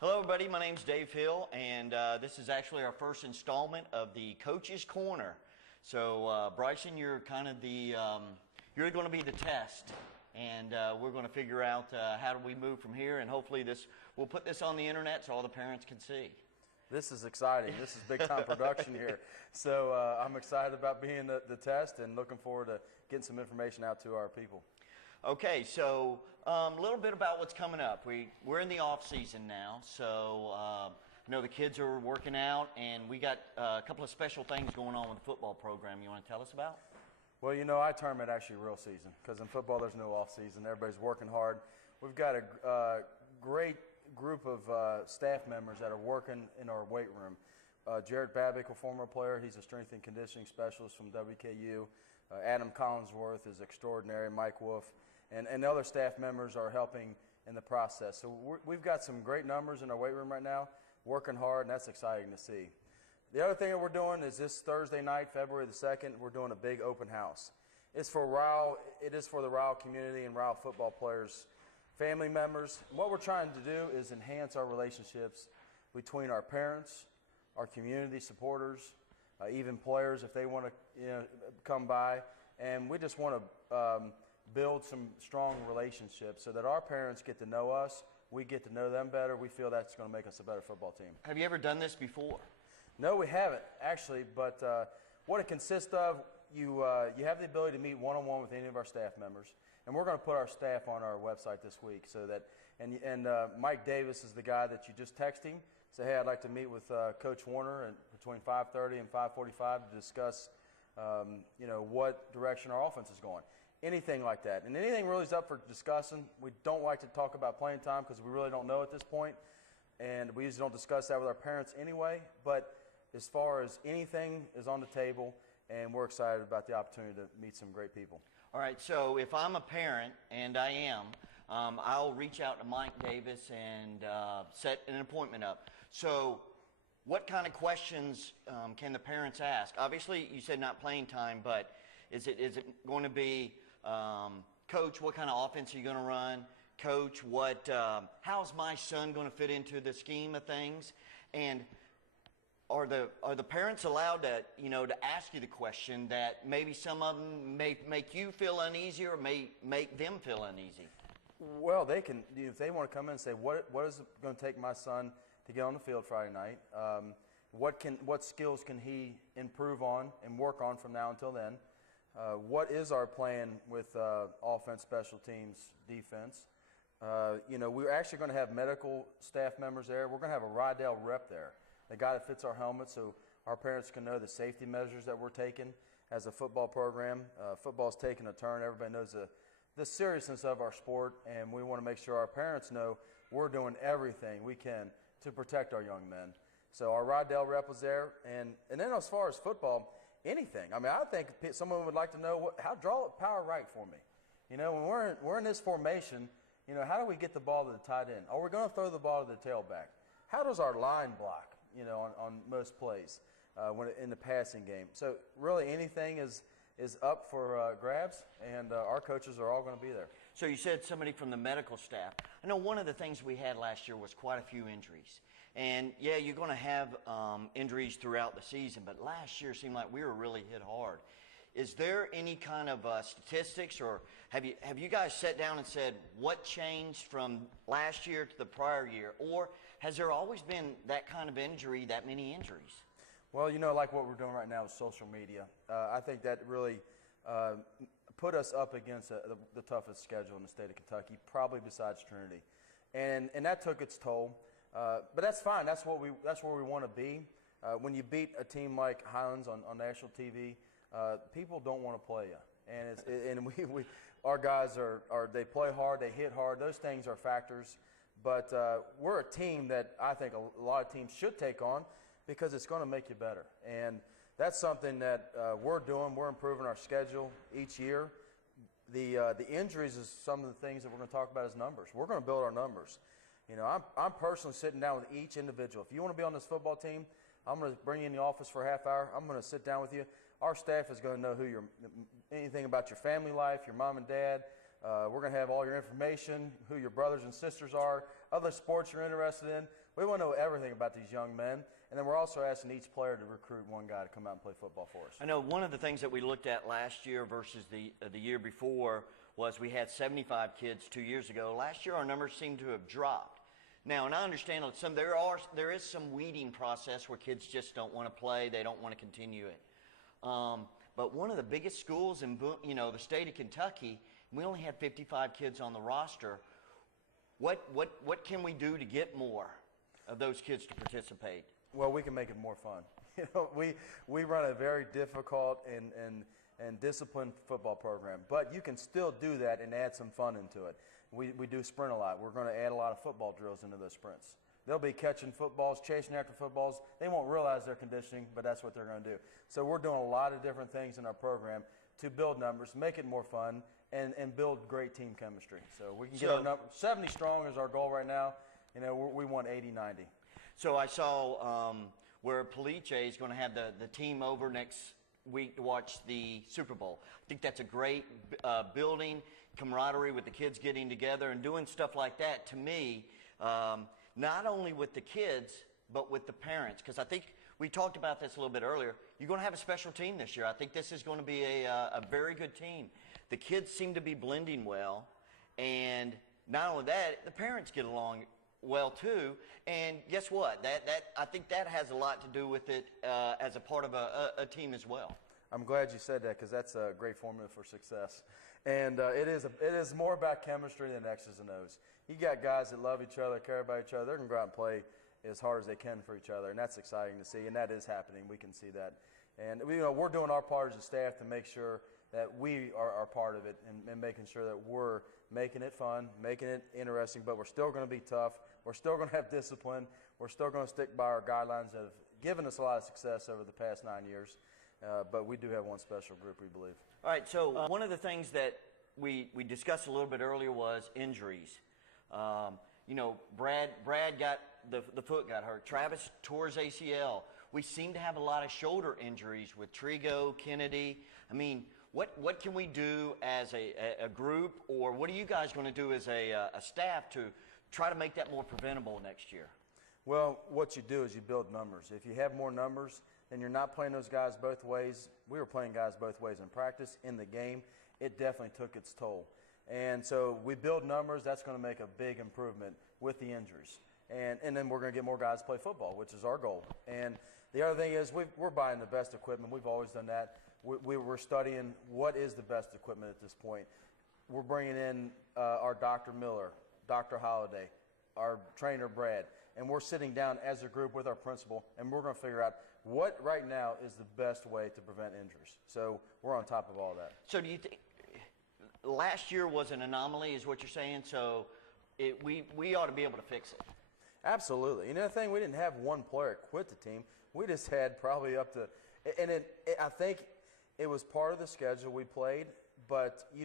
Hello, everybody. My name's Dave Hill, and this is actually our first installment of the Coach's Corner. So, Bryson, you're kind of the you're going to be the test, and we're going to figure out how do we move from here, and hopefully we'll put this on the internet so all the parents can see. This is exciting. This is big time production here. So I'm excited about being the test and looking forward to getting some information out to our people. Okay, so a little bit about what's coming up. We're in the off season now, so the kids are working out, and we got a couple of special things going on with the football program. You want to tell us about? Well, I term it actually real season, because in football there's no off season. Everybody's working hard. We've got a great group of staff members that are working in our weight room. Jared Babick, a former player, he's a strength and conditioning specialist from WKU. Adam Collinsworth is extraordinary, Mike Wolf, and the other staff members are helping in the process. So we've got some great numbers in our weight room right now, working hard, and that's exciting to see. The other thing that we're doing is this Thursday night, February the 2nd, we're doing a big open house. It's for Ryle, it is for the Ryle community and Ryle football players, family members. What we're trying to do is enhance our relationships between our parents, our community supporters, even players if they want to come by. And we just want to build some strong relationships so that our parents get to know us, we get to know them better. We feel that's going to make us a better football team. Have you ever done this before? No, we haven't, actually. But what it consists of, you have the ability to meet one-on-one with any of our staff members. And we're going to put our staff on our website this week so that, and Mike Davis is the guy that you just text him. Say, hey, I'd like to meet with Coach Warner between 5:30 and 5:45 to discuss, what direction our offense is going. Anything like that. And anything really is up for discussing. We don't like to talk about playing time because we really don't know at this point. And we usually don't discuss that with our parents anyway. But as far as anything is on the table, and we're excited about the opportunity to meet some great people. All right, so if I'm a parent, and I am, I'll reach out to Mike Davis and set an appointment up. So what kind of questions can the parents ask? Obviously, you said not playing time, but is it going to be, Coach, what kind of offense are you going to run? Coach, how's my son going to fit into the scheme of things? And are the parents allowed to ask you the question that maybe some of them may make you feel uneasy or may make them feel uneasy? Well, they can, if they want to come in and say, what is it going to take my son to get on the field Friday night? What skills can he improve on and work on from now until then? What is our plan with offense, special teams, defense? We're actually going to have medical staff members there. We're going to have a Rydell rep there, the guy that fits our helmet, so our parents can know the safety measures that we're taking as a football program. Football's taking a turn. Everybody knows the seriousness of our sport, and we want to make sure our parents know we're doing everything we can to protect our young men. So our Rydell rep was there, and then as far as football, anything. I mean, I think someone would like to know how draw it power right for me. When we're in this formation, how do we get the ball to the tight end? Are we going to throw the ball to the tailback? How does our line block? On most plays when in the passing game. So really anything is up for grabs, and our coaches are all going to be there. So you said somebody from the medical staff. I know one of the things we had last year was quite a few injuries. And, yeah, you're going to have injuries throughout the season, but last year seemed like we were really hit hard. Is there any kind of statistics, or have you guys sat down and said what changed from last year to the prior year, or has there always been that kind of injury, that many injuries? Well, like what we're doing right now with social media, I think that really put us up against the toughest schedule in the state of Kentucky, probably besides Trinity, and that took its toll. But that's fine. That's where we want to be. When you beat a team like Highlands on national TV, people don't want to play you, and our guys they play hard, they hit hard. Those things are factors, but we're a team that I think a lot of teams should take on because it's going to make you better, and that's something that we're doing. We're improving our schedule each year. The injuries is some of the things that we're going to talk about as numbers. We're going to build our numbers. I'm personally sitting down with each individual. If you want to be on this football team, I'm going to bring you in the office for a half hour. I'm going to sit down with you. Our staff is going to know anything about your family life, your mom and dad, We're going to have all your information, who your brothers and sisters are, other sports you're interested in. We want to know everything about these young men. And then we're also asking each player to recruit one guy to come out and play football for us. I know one of the things that we looked at last year versus the year before was we had 75 kids 2 years ago. Last year our numbers seem to have dropped. Now, and I understand there is some weeding process where kids just don't want to play, they don't want to continue it. But one of the biggest schools in the state of Kentucky, we only had 55 kids on the roster. What can we do to get more of those kids to participate? Well, we can make it more fun. We run a very difficult and disciplined football program, but you can still do that and add some fun into it. We do sprint a lot. We're going to add a lot of football drills into those sprints. They'll be catching footballs, chasing after footballs. They won't realize they're conditioning, but that's what they're going to do. So we're doing a lot of different things in our program to build numbers, make it more fun, and build great team chemistry. So we can get our number 70 strong is our goal right now. We want 80, 90. So I saw where Police is going to have the team over next week to watch the Super Bowl. I think that's a great building camaraderie with the kids getting together and doing stuff like that. To me, not only with the kids, but with the parents. Because I think we talked about this a little bit earlier. You're going to have a special team this year. I think this is going to be a very good team. The kids seem to be blending well. And not only that, the parents get along well too. And guess what? I think that has a lot to do with it as a part of a team as well. I'm glad you said that because that's a great formula for success. And it is more about chemistry than X's and O's. You got guys that love each other, care about each other. They're going to go out and play as hard as they can for each other, and that's exciting to see, and that is happening. We can see that. And we're doing our part as a staff to make sure that we are part of it and making sure that we're making it fun, making it interesting, but we're still going to be tough. We're still going to have discipline. We're still going to stick by our guidelines that have given us a lot of success over the past 9 years. But we do have one special group, we believe. All right, so one of the things that we discussed a little bit earlier was injuries. Brad got the foot got hurt. Travis tore his ACL. We seem to have a lot of shoulder injuries with Trigo, Kennedy. I mean, what can we do as a group, or what are you guys going to do as a staff to try to make that more preventable next year? Well, what you do is you build numbers. If you have more numbers, then you're not playing those guys both ways. We were playing guys both ways in practice. In the game, it definitely took its toll. And so we build numbers. That's going to make a big improvement with the injuries. And then we're going to get more guys to play football, which is our goal. And the other thing is we're buying the best equipment. We've always done that. We're studying what is the best equipment at this point. We're bringing in our Dr. Miller, Dr. Holliday, our trainer Brad, and we're sitting down as a group with our principal, and we're going to figure out what right now is the best way to prevent injuries. So we're on top of all that. So do you think last year was an anomaly is what you're saying? So we ought to be able to fix it. Absolutely. The thing, we didn't have one player quit the team. We just had probably up to – and I think it was part of the schedule we played, but you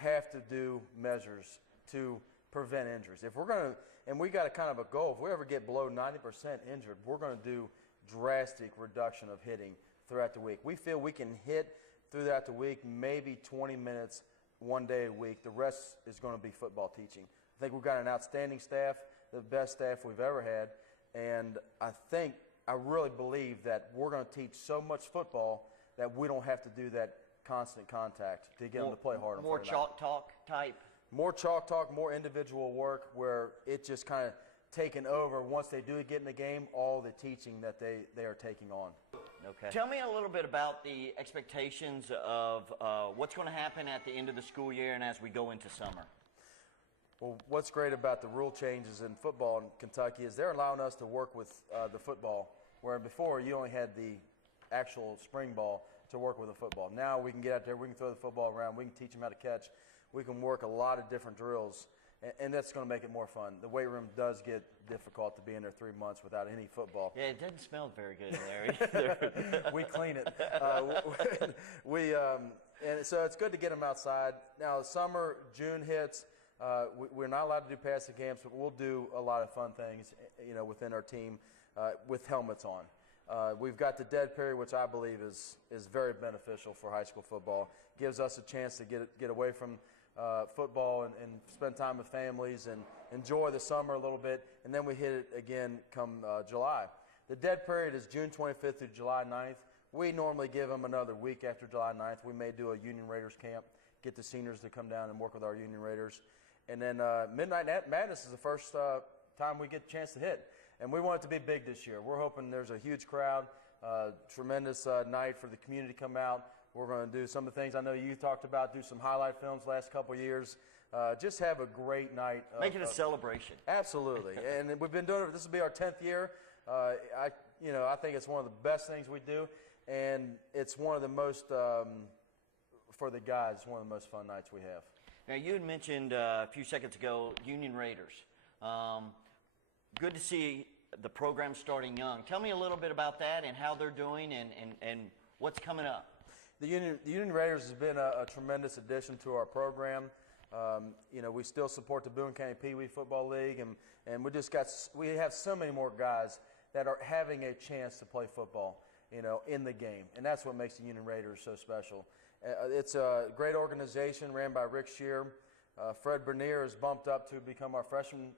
have to do measures to prevent injuries. If we're going to – and we got a kind of a goal. If we ever get below 90% injured, we're going to do drastic reduction of hitting throughout the week. We feel we can hit throughout the week maybe 20 minutes one day a week. The rest is going to be football teaching. I think we've got an outstanding staff, the best staff we've ever had, and I really believe that we're going to teach so much football that we don't have to do that constant contact to get them to play harder. More chalk talk type? More chalk talk, more individual work where it just kind of taken over once they do get in the game, all the teaching that they are taking on. Okay. Tell me a little bit about the expectations of what's going to happen at the end of the school year and as we go into summer. Well, what's great about the rule changes in football in Kentucky is they're allowing us to work with the football, where before you only had the actual spring ball to work with the football. Now we can get out there, we can throw the football around, we can teach them how to catch, we can work a lot of different drills, and that's going to make it more fun. The weight room does get difficult to be in there 3 months without any football. Yeah, it doesn't smell very good in there either. We clean it. And so it's good to get them outside. Now, summer, June hits. We're not allowed to do passing games, but we'll do a lot of fun things, within our team with helmets on. We've got the dead period, which I believe is very beneficial for high school football. Gives us a chance to get away from football and spend time with families and enjoy the summer a little bit, and then we hit it again come July. The dead period is June 25th through July 9th. We normally give them another week after July 9th. We may do a Union Raiders camp, get the seniors to come down and work with our Union Raiders. And then Midnight Madness is the first time we get a chance to hit. And we want it to be big this year. We're hoping there's a huge crowd, tremendous night for the community to come out. We're going to do some of the things I know you talked about, do some highlight films last couple of years. Just have a great night. Make it a celebration. Absolutely. And we've been doing it. This will be our 10th year. I think it's one of the best things we do. And it's one of the most, for the guys, one of the most fun nights we have. Now, you had mentioned a few seconds ago Union Raiders. Good to see the program starting young. Tell me a little bit about that and how they're doing and what's coming up. The Union Raiders has been a tremendous addition to our program. We still support the Boone County Pee Wee Football League, and we have so many more guys that are having a chance to play football, in the game, and that's what makes the Union Raiders so special. It's a great organization ran by Rick Shear. Fred Bernier has bumped up to become our freshman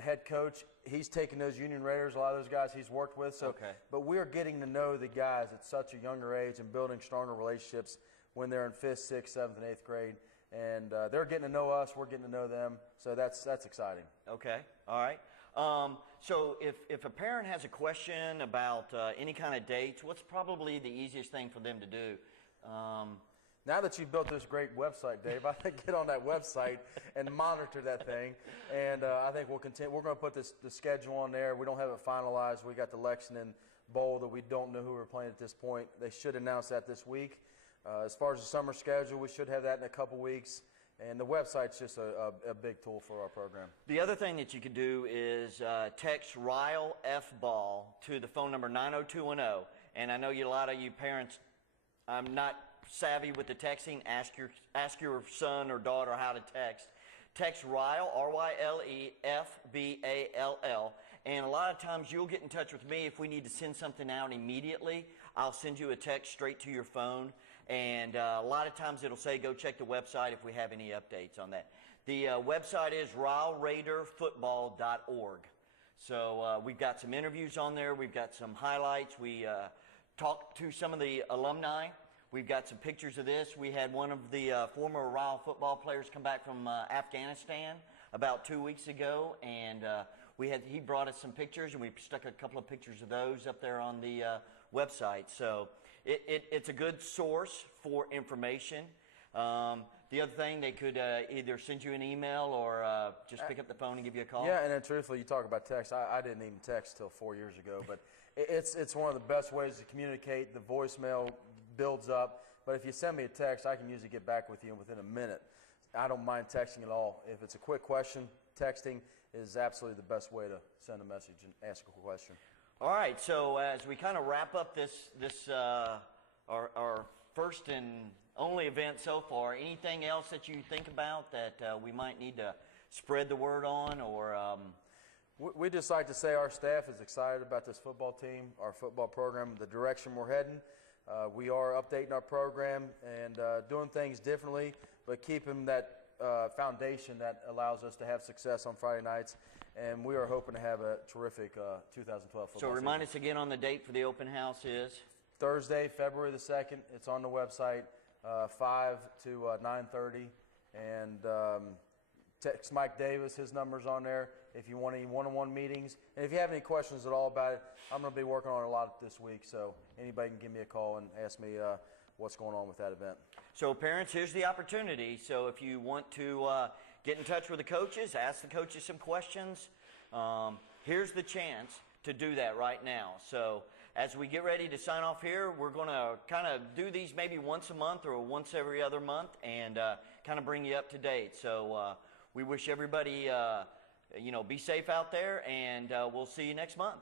head coach. He's taken those Union Raiders, a lot of those guys he's worked with. But we're getting to know the guys at such a younger age and building stronger relationships when they're in 5th, 6th, 7th, and 8th grade. And they're getting to know us, we're getting to know them. So that's exciting. Okay, all right. So if a parent has a question about any kind of dates, what's probably the easiest thing for them to do? Now that you've built this great website, Dave, I think get on that website and monitor that thing. And I think we'll continue. We're going to put the schedule on there. We don't have it finalized. We got the Lexington Bowl that we don't know who we're playing at this point. They should announce that this week. As far as the summer schedule, we should have that in a couple weeks. And the website's just a big tool for our program. The other thing that you could do is text Ryle Football to the phone number 90210. And I know a lot of you parents, I'm not savvy with the texting. Ask your son or daughter how to text. Text Ryle, RYLEFBALL. And a lot of times you'll get in touch with me if we need to send something out immediately. I'll send you a text straight to your phone. And a lot of times it'll say go check the website if we have any updates on that. The website is rylraiderfootball.org. So we've got some interviews on there. We've got some highlights. We talked to some of the alumni. We've got some pictures of this. We had one of the former Ryle football players come back from Afghanistan about 2 weeks ago, and he brought us some pictures, and we stuck a couple of pictures of those up there on the website. So it's a good source for information. The other thing, they could either send you an email or just pick up the phone and give you a call. Yeah, and then truthfully, you talk about text. I didn't even text till 4 years ago, but it's one of the best ways to communicate. The voicemail builds up, but if you send me a text, I can usually get back with you within a minute. I don't mind texting at all. If it's a quick question, texting is absolutely the best way to send a message and ask a question. All right, so as we kind of wrap up our first and only event so far, anything else that you think about that we might need to spread the word on, or? We just like to say our staff is excited about this football team, our football program, the direction we're heading. We are updating our program and doing things differently, but keeping that foundation that allows us to have success on Friday nights. And we are hoping to have a terrific 2012 football season. So remind us again on the date for the open house is? Thursday, February the 2nd. It's on the website, 5 to 9:30. And text Mike Davis. His number's on there if you want any one-on-one meetings. And if you have any questions at all about it, I'm going to be working on it a lot this week. So anybody can give me a call and ask me what's going on with that event. So parents, here's the opportunity. So if you want to get in touch with the coaches, ask the coaches some questions, here's the chance to do that right now. So as we get ready to sign off here, we're going to kind of do these maybe once a month or once every other month and kind of bring you up to date. So we wish everybody, be safe out there, and we'll see you next month.